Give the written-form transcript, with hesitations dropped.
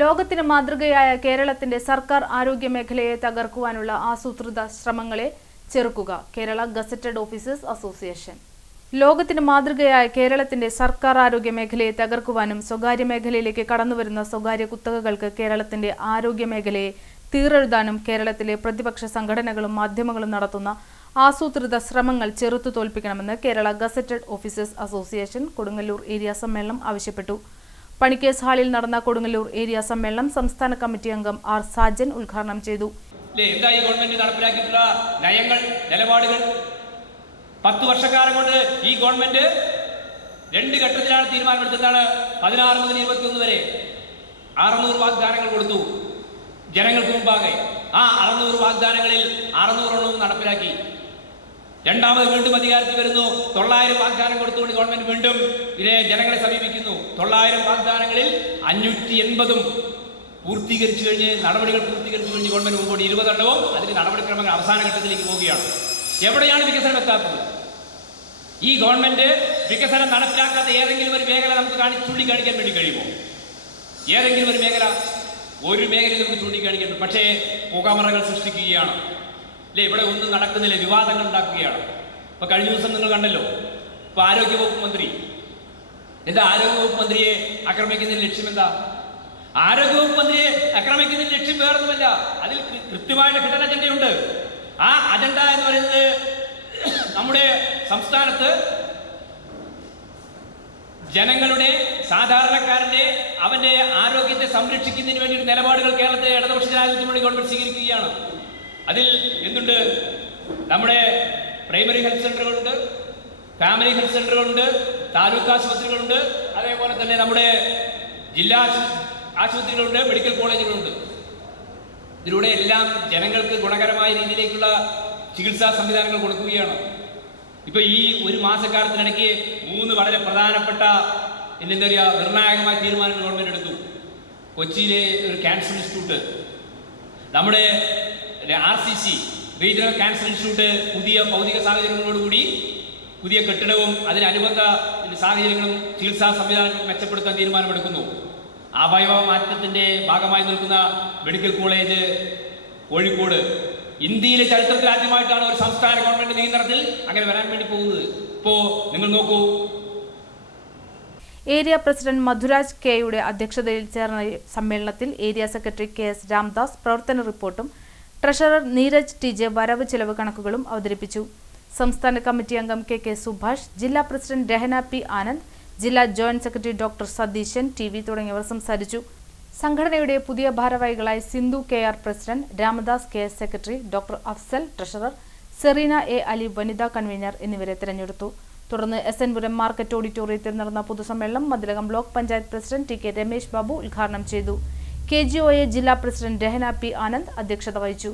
ലോകത്തിന് മാതൃകയായ കേരളത്തിന്റെ സർക്കാർ ആരോഗ്യ മേഖലയെ തകർക്കുവാനുള്ള ആസൂത്രിത ശ്രമങ്ങളെ ചെറുക്കുക. Kerala gazetted officers association. ലോകത്തിന് മാതൃകയായ കേരളത്തിന്റെ സർക്കാർ ആരോഗ്യ മേഖലയെ തകർക്കുവാനും സ്വകാര്യ മേഖലയിലേക്ക് കടന്നുവരുന്ന സ്വകാര്യ കുത്തകകൾക്ക് കേരളത്തിന്റെ ആരോഗ്യ മേഖലയെ തീറെഴുതാനും കേരളത്തിലെ പ്രതിപക്ഷ സംഘടനകളും മാധ്യമങ്ങളും നടത്തുന്ന ആസൂത്രിത ശ്രമങ്ങൾ ചെറുത്തു തോൽപ്പിക്കണമെന്ന് Kerala gazetted officers association Kodungallur area സമ്മേളനം ആവശ്യപ്പെട്ടു. പണിക്കേഴ്സ് ഹാളിൽ നടന്ന കൊടുങ്ങല്ലൂർ ഏരിയ സമ്മേളനം സംസ്ഥാന കമ്മിറ്റി അംഗം ആർ സാജൻ ഉദ്ഘാടനം ചെയ്തു. എന്തായി ഗവൺമെന്റ് നടപ്പിലാക്കിയിട്ടുള്ള നയങ്ങൾ, നിലപാടുകൾ? 10 വർഷക്കാലം കൊണ്ട് ഈ ഗവൺമെന്റ് 2 ഘട്ടത്തിലാണ് തീരുമാനമെടുത്തതാണ്. 16 മുതൽ 21 വരെ 600 വാഗ്ദാനങ്ങൾ കൊടുത്തു ജനങ്ങൾക്ക് മുമ്പാകെ. ആ 600 വാഗ്ദാനങ്ങളിൽ 600 എണ്ണവും നടപ്പിലാക്കി. രണ്ടാമത് വീണ്ടും അധികാരത്തിൽ വരുന്നു. 900 വാഗ്ദാനം കൊടുത്തുകൊണ്ട് ഗവൺമെന്റ് വീണ്ടും ഇതിനെ ജനങ്ങളെ സമീപിക്കുന്നു. 900 വാഗ്ദാനങ്ങളിൽ 580 പൂർത്തീകരിച്ചു കഴിഞ്ഞ്, നടപടികൾ പൂർത്തീകരിച്ചു കഴിഞ്ഞ് ഗവൺമെന്റ് മുമ്പോട്ട് 20 എണ്ണവും അതിന്റെ നടപടിക്രമങ്ങൾ അവസാന ഘട്ടത്തിലേക്ക് പോവുകയാണ്. എവിടെയാണ് വികസനം എത്താത്തത്? ഈ ഗവൺമെന്റ് വികസനം നടപ്പിലാക്കാത്ത ഏതെങ്കിലും ഒരു മേഖല നമുക്ക് ചൂണ്ടിക്കാണിക്കാൻ വേണ്ടി കഴിയുമോ? ഏതെങ്കിലും ഒരു മേഖല? ഒരു മേഖലയിൽ നമുക്ക് ചൂണ്ടിക്കാണിക്കാൻ. പക്ഷേ പുകമറകൾ സൃഷ്ടിക്കുകയാണ്. അല്ലേ? ഇവിടെ ഒന്നും നടക്കുന്നില്ല, വിവാദങ്ങൾ ഉണ്ടാക്കുകയാണ്. ഇപ്പൊ കഴിഞ്ഞ ദിവസം നിങ്ങൾ കണ്ടല്ലോ, ഇപ്പൊ ആരോഗ്യവകുപ്പ് മന്ത്രി ആരോഗ്യവകുപ്പ് മന്ത്രിയെ ആക്രമിക്കുന്നതിന് ലക്ഷ്യം എന്താ? ആരോഗ്യവകുപ്പ് മന്ത്രിയെ ആക്രമിക്കുന്നതിന് ലക്ഷ്യം വേറൊന്നുമല്ല, അതിൽ കൃത്യമായ ഹിഡൻ അജണ്ടയുണ്ട്. ആ അജണ്ട എന്ന് പറയുന്നത് നമ്മുടെ സംസ്ഥാനത്ത് ജനങ്ങളുടെ, സാധാരണക്കാരന്റെ, അവന്റെ ആരോഗ്യത്തെ സംരക്ഷിക്കുന്നതിന് വേണ്ടി നിലപാടുകൾ കേരളത്തിലെ ഇടതുപക്ഷ ജനാധിപത്യ മുന്നണി ഗവൺമെന്റ് സ്വീകരിക്കുകയാണ്. അതിൽ എന്തുണ്ട്? നമ്മുടെ പ്രൈമറി ഹെൽത്ത് സെന്ററുകളുണ്ട്, ഫാമിലി ഹെൽത്ത് സെന്ററുകളുണ്ട്, താലൂക്ക് ആശുപത്രികളുണ്ട്, അതേപോലെ തന്നെ നമ്മുടെ ജില്ലാ ആശുപത്രികളുണ്ട്, മെഡിക്കൽ കോളേജുകളുണ്ട്. ഇതിലൂടെ എല്ലാം ജനങ്ങൾക്ക് ഗുണകരമായ രീതിയിലേക്കുള്ള ചികിത്സാ സംവിധാനങ്ങൾ കൊടുക്കുകയാണ്. ഇപ്പൊ ഈ ഒരു മാസക്കാലത്തിനിടയ്ക്ക് 3 വളരെ പ്രധാനപ്പെട്ട എന്താ പറയുക നിർണായകമായ തീരുമാനങ്ങൾ ഗവൺമെന്റ് എടുത്തു. കൊച്ചിയിലെ ഒരു ക്യാൻസർ ഇൻസ്റ്റിറ്റ്യൂട്ട്, നമ്മുടെ RCC റീജിയണൽ ക്യാൻസർ ഇൻസ്റ്റിറ്റ്യൂട്ട് പുതിയ ഭൗതിക സാഹചര്യങ്ങളോടുകൂടി പുതിയ കെട്ടിടവും അതിനനുബന്ധ സാഹചര്യങ്ങളും ചികിത്സാ സംവിധാനങ്ങളും മെച്ചപ്പെടുത്താൻ തീരുമാനമെടുക്കുന്നു. അവയവ മാറ്റത്തിന്റെ ഭാഗമായി നിൽക്കുന്ന മെഡിക്കൽ കോളേജ് കോഴിക്കോട് ഇന്ത്യയിലെ ചരിത്രത്തിൽ ആദ്യമായിട്ടാണ് ഒരു സംസ്ഥാന ഗവൺമെന്റ് നിയന്ത്രണത്തിൽ അങ്ങനെ വരാൻ വേണ്ടി പോകുന്നത്. ഇപ്പോ നിങ്ങൾ നോക്കൂ. ഏരിയ പ്രസിഡന്റ് മധുരാജ് കെയുടെ അധ്യക്ഷതയിൽ ചേർന്ന സമ്മേളനത്തിൽ ഏരിയ സെക്രട്ടറി KS രാംദാസ് പ്രവർത്തന റിപ്പോർട്ടും ട്രഷറർ നീരജ് TJ വരവ് ചെലവ് കണക്കുകളും അവതരിപ്പിച്ചു. സംസ്ഥാന കമ്മിറ്റി അംഗം KK സുഭാഷ്, ജില്ലാ പ്രസിഡന്റ് രഹന P ആനന്ദ്, ജില്ലാ joint secretary doctor Satheesan TV തുടങ്ങിയവർ സംസാരിച്ചു. സംഘടനയുടെ പുതിയ ഭാരവാഹികളായി Sindhu KR president, Ramadas KS secretary, doctor Afsal treasurer, Sareena A Ali വനിതാ കൺവീനർ എന്നിവരെ തിരഞ്ഞെടുത്തു. തുടർന്ന് SN പുരം മാർക്കറ്റ് ഓഡിറ്റോറിയത്തിൽ നടന്ന പൊതുസമ്മേളനം Mathilakam block panchayat president TK Ramesh Babu ഉദ്ഘാടനം ചെയ്തു. KGOA ജില്ലാ പ്രസിഡന്റ് രഹന P ആനന്ദ് അധ്യക്ഷത വഹിച്ചു.